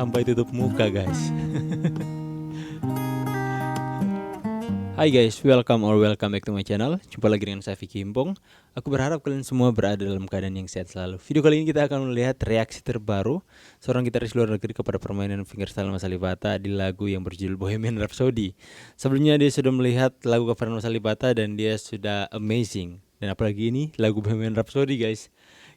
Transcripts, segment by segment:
sampai tutup muka guys. Hai guys, welcome back to my channel. Jumpa lagi dengan saya Vicky Impong. Aku berharap kalian semua berada dalam keadaan yang sehat selalu. Video kali ini kita akan melihat reaksi terbaru seorang gitaris luar negeri kepada permainan fingerstyle Mas Alipbata di lagu yang berjudul Bohemian Rhapsody. Sebelumnya dia sudah melihat lagu coveran Mas Alipbata dan dia sudah amazing. Dan apalagi ini lagu Bohemian Rhapsody guys.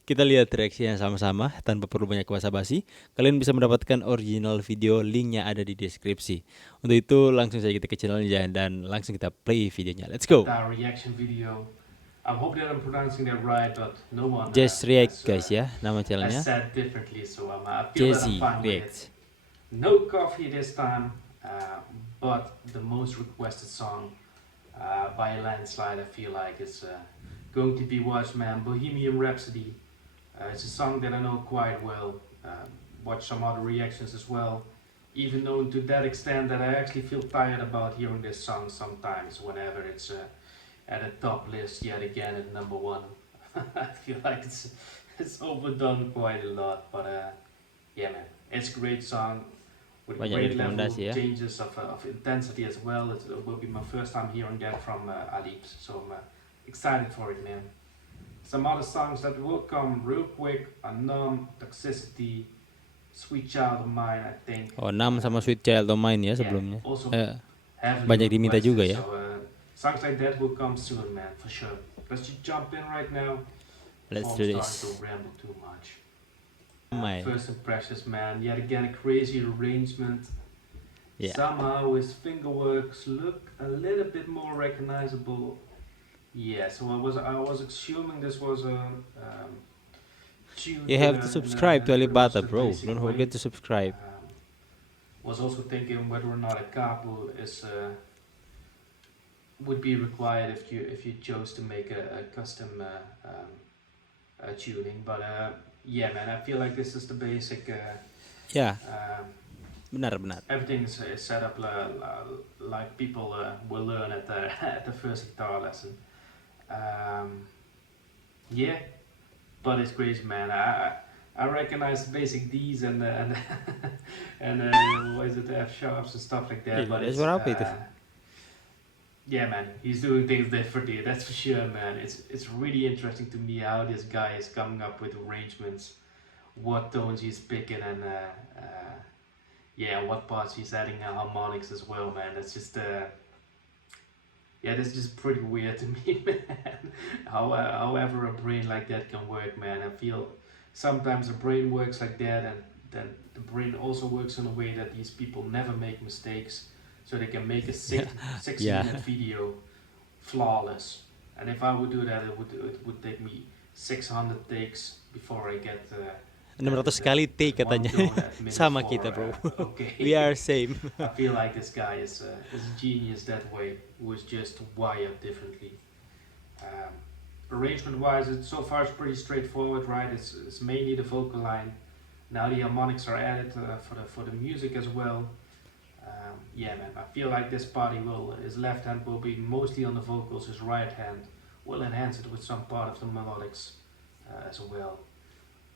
Kita lihat reaksinya sama-sama tanpa perlu banyak basa-basi. Kalian bisa mendapatkan original video, linknya ada di deskripsi. Untuk itu langsung saja kita ke channelnya dan langsung kita play videonya. Let's go. Reaction video. I hope that I'm pronouncing that right, but no one Just React guys ya, nama has channelnya. said differently, so I feel that I'm Jesse fine with it. Reacts. No coffee this time, but the most requested song by a landslide I feel like is going to be Watch Man, Bohemian Rhapsody. It's a song that I know quite well, watch some other reactions as well, even though to that extent that I actually feel tired about hearing this song sometimes whenever it's at a top list yet again at number one. I feel like it's overdone quite a lot, but yeah man, it's a great song with Banyak great level rekomendasi ya. changes of intensity as well. It will be my first time hearing that from Alip, so I'm excited for it, man. Some other songs that will come real quick are Numb, Toxicity, Sweet Child of Mine, I think. Oh, 6 sama Sweet Child of Mine ya sebelumnya. Also Banyak heavily diminta requested, juga ya. so songs like that will come soon, man, for sure. Let's just jump in right now. Let's before do I'm starting this. to ramble too much. Mine. First impressions, man. Yet again, a crazy arrangement. Yeah. Somehow his fingerworks look a little bit more recognizable. Yeah, so I was assuming this was a tune. You have to subscribe to Alipbata, bro. basic Don't way. forget to subscribe. Was also thinking whether or not a capo is would be required if you chose to make a custom tuning, but yeah, man, I feel like this is the basic. Ya, benar. Everything is set up like people will learn at the at the first guitar lesson. Yeah, but it's crazy, man. I recognize the basic D's and and what is it, the F sharps and stuff like that. But it's yeah, man, he's doing things differently. That's for sure, man. It's really interesting to me how this guy is coming up with arrangements, what tones he's picking, and yeah, what parts he's adding harmonics as well, man. That's just yeah, that's just pretty weird to me, man. However a brain like that can work, man. I feel sometimes a brain works like that, and then the brain also works in a way that these people never make mistakes, so they can make a 6-minute video flawless. And if I would do that, it would take me 600 takes before I get 600 kali take katanya. Sama kita, bro. Okay. We are same. I feel like this guy is a genius that way, who is just wired differently. Arrangement wise, so far it's pretty straightforward, right? It's mainly the vocal line. Now the harmonics are added for the music as well. Yeah, man, I feel like this part his left hand will be mostly on the vocals, his right hand will enhance it with some part of the melodics as well.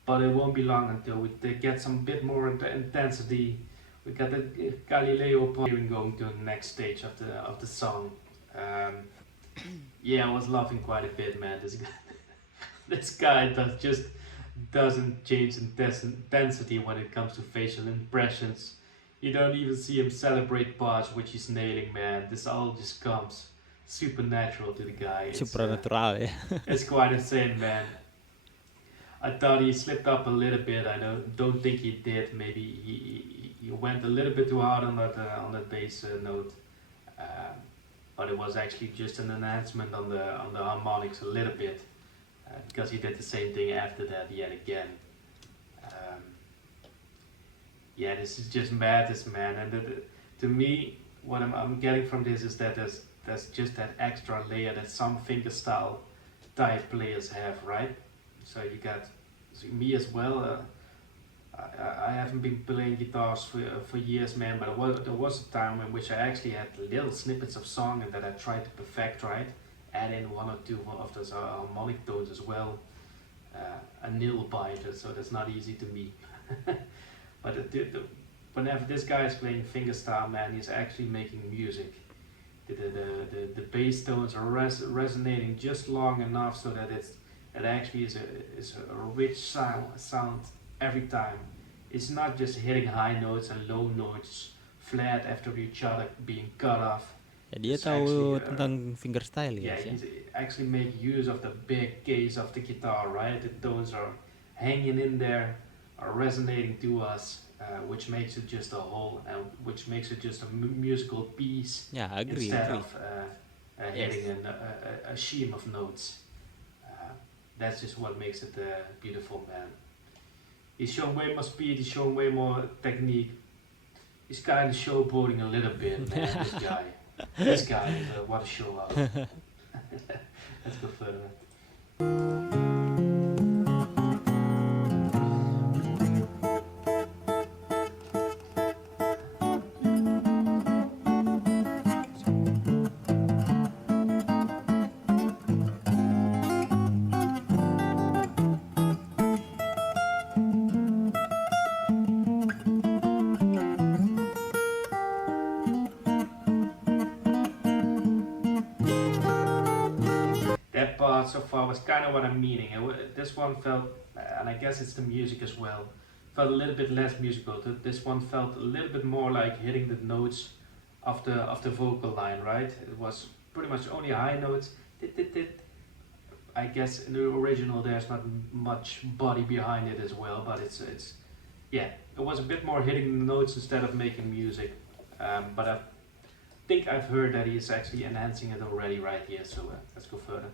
But it won't be long until we get some bit more intensity. We got the Galileo part going to the next stage of the song. Yeah, I was laughing quite a bit, man. This guy doesn't change intensity when it comes to facial impressions. You don't even see him celebrate parts which he's nailing, man. This all just comes supernatural to the guy. Supernatural ya. It's quite insane, man. I thought he slipped up a little bit. I don't think he did. Maybe he went a little bit too hard on that bass note, but it was actually just an enhancement on the harmonics a little bit, because he did the same thing after that yet again. Yeah, this is just madness, man. And to me, what I'm getting from this is that there's just that extra layer that some fingerstyle type players have, right? So you got me as well. I haven't been playing guitars for years, man, but there was a time in which I actually had little snippets of song and that I tried to perfect, right? Add in one or two of those harmonic tones as well. A nail biter, so that's not easy to me. But whenever this guy is playing fingerstyle, man, he's actually making music. The bass tones are resonating just long enough so that it actually is a rich sound every time. It's not just hitting high notes and low notes flat after each other being cut off. Ya, dia It's actually tahu tentang fingerstyle yeah, guys ya. he's actually make use of the big case of the guitar, right? The tones are hanging in there, are resonating to us, which makes it just a whole, and which makes it just a musical piece Ya, agree, instead agree. of Yes. hitting a sheen of notes. That's just what makes it beautiful, man. He's shown way more speed. He's shown way more technique. He's kind of showboating a little bit, man. This guy. This guy is what a show off. Let's go further. That part so far was kind of what I'm meaning. This one felt, and I guess it's the music as well, felt a little bit less musical. This one felt a little bit more like hitting the notes of the vocal line, right? It was pretty much only high notes. Tit, tit, tit. I guess in the original there's not much body behind it as well, but it's yeah, it was a bit more hitting the notes instead of making music. But I think I've heard that he's actually enhancing it already right here. So let's go further.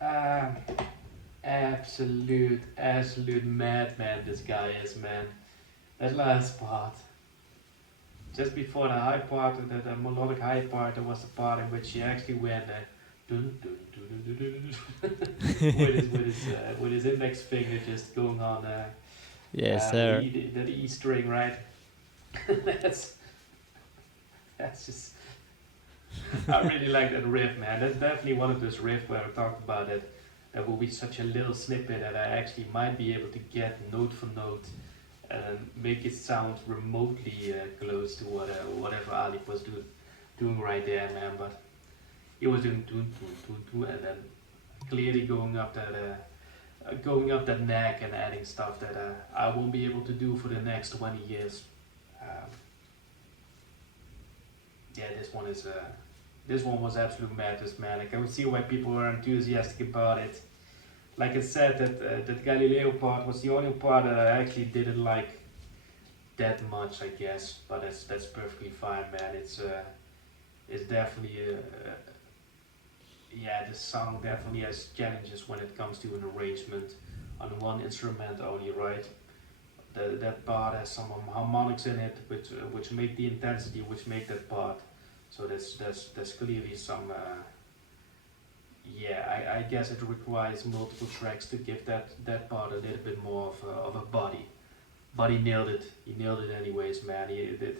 Um, absolute madman this guy is, man. That last part. Just before the high part, the melodic high part, there was the part in which he actually went dun, dun, dun, dun, dun, dun, with his index finger just going on Yes, sir. the E string, right? that's that's just. I really like that riff, man. That's definitely one of those riffs where I talked about it. That will be such a little snippet that I actually might be able to get note for note and make it sound remotely close to whatever Alip was doing right there, man. But he was doing and then clearly going up that neck and adding stuff that I won't be able to do for the next 20 years. Um, yeah, this one was absolute madness, man. I can see why people were enthusiastic about it. Like I said, that Galileo part was the only part that I actually didn't like that much, I guess. But that's perfectly fine, man. It's definitely yeah, the song definitely has challenges when it comes to an arrangement on one instrument only, right? That part has some harmonics in it, which make the intensity, which make that part. So there's clearly some. Yeah, I guess it requires multiple tracks to give that part a little bit more of a body. But he nailed it. He nailed it anyways, man. He did.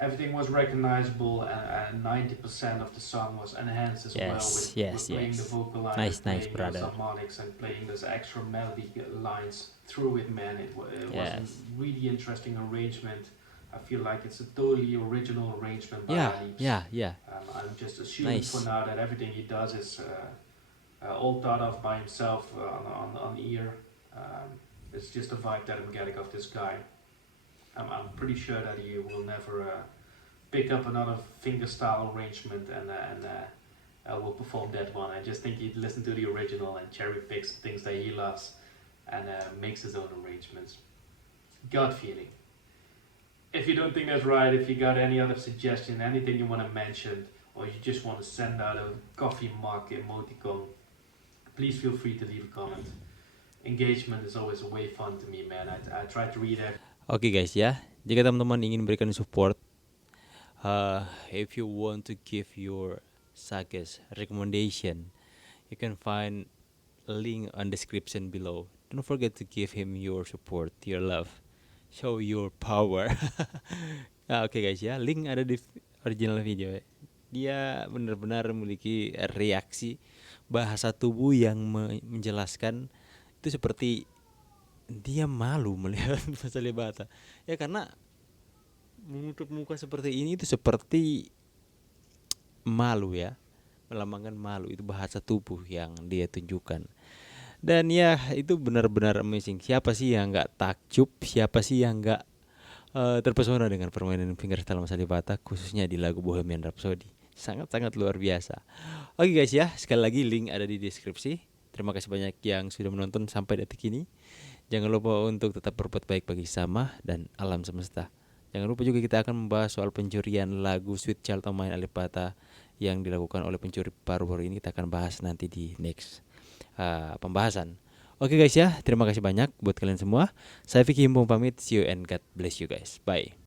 Everything was recognizable, and 90% of the song was enhanced as well with playing the vocal line, Nice, and nice, playing those brother. harmonics, and playing those extra melody lines through it, man. It was a Yes. really interesting arrangement. I feel like it's a totally original arrangement by Yeah, Alips. yeah. I'm just assuming Nice. for now that everything he does is all thought of by himself on ear. It's just a vibe that I'm getting of this guy. I'm pretty sure that he will never pick up another fingerstyle arrangement and will perform that one. I just think he'd listen to the original and cherry picks things that he loves and makes his own arrangements. Gut feeling. If you don't think that's right, if you got any other suggestion, anything you want to mention, or you just want to send out a coffee mug emoticon, please feel free to leave a comment. Engagement is always way fun to me, man. I try to read every. Oke guys ya, jika teman-teman ingin berikan support, if you want to give your suggest recommendation, you can find link on description below. Don't forget to give him your support, your love, show your power. Oke guys ya, link ada di original video ya. Dia benar-benar memiliki reaksi bahasa tubuh yang menjelaskan itu seperti dia malu melihat Mas Alipbata. Ya karena menutup muka seperti ini itu seperti malu ya, melambangkan malu, itu bahasa tubuh yang dia tunjukkan. Dan ya itu benar-benar amazing. Siapa sih yang nggak takjub, siapa sih yang nggak terpesona dengan permainan fingerstyle Mas Alipbata, khususnya di lagu Bohemian Rhapsody. Sangat-sangat luar biasa. Oke guys ya, sekali lagi link ada di deskripsi. Terima kasih banyak yang sudah menonton sampai detik ini. Jangan lupa untuk tetap berbuat baik bagi sesama dan alam semesta. Jangan lupa juga kita akan membahas soal pencurian lagu Sweet Child of Mine Alipbata yang dilakukan oleh pencuri baru-baru ini. Kita akan bahas nanti di next pembahasan. Oke guys ya, terima kasih banyak buat kalian semua. Saya Vicky Himpung pamit. See you and God bless you guys. Bye.